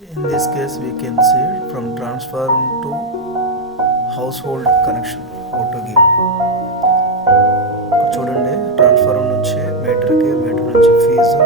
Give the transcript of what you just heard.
In this case, we can see from transform to household connection how to give. ఇక్కడ చూడండి, transformer నుంచి మీటర్కి, metre నుంచి fee,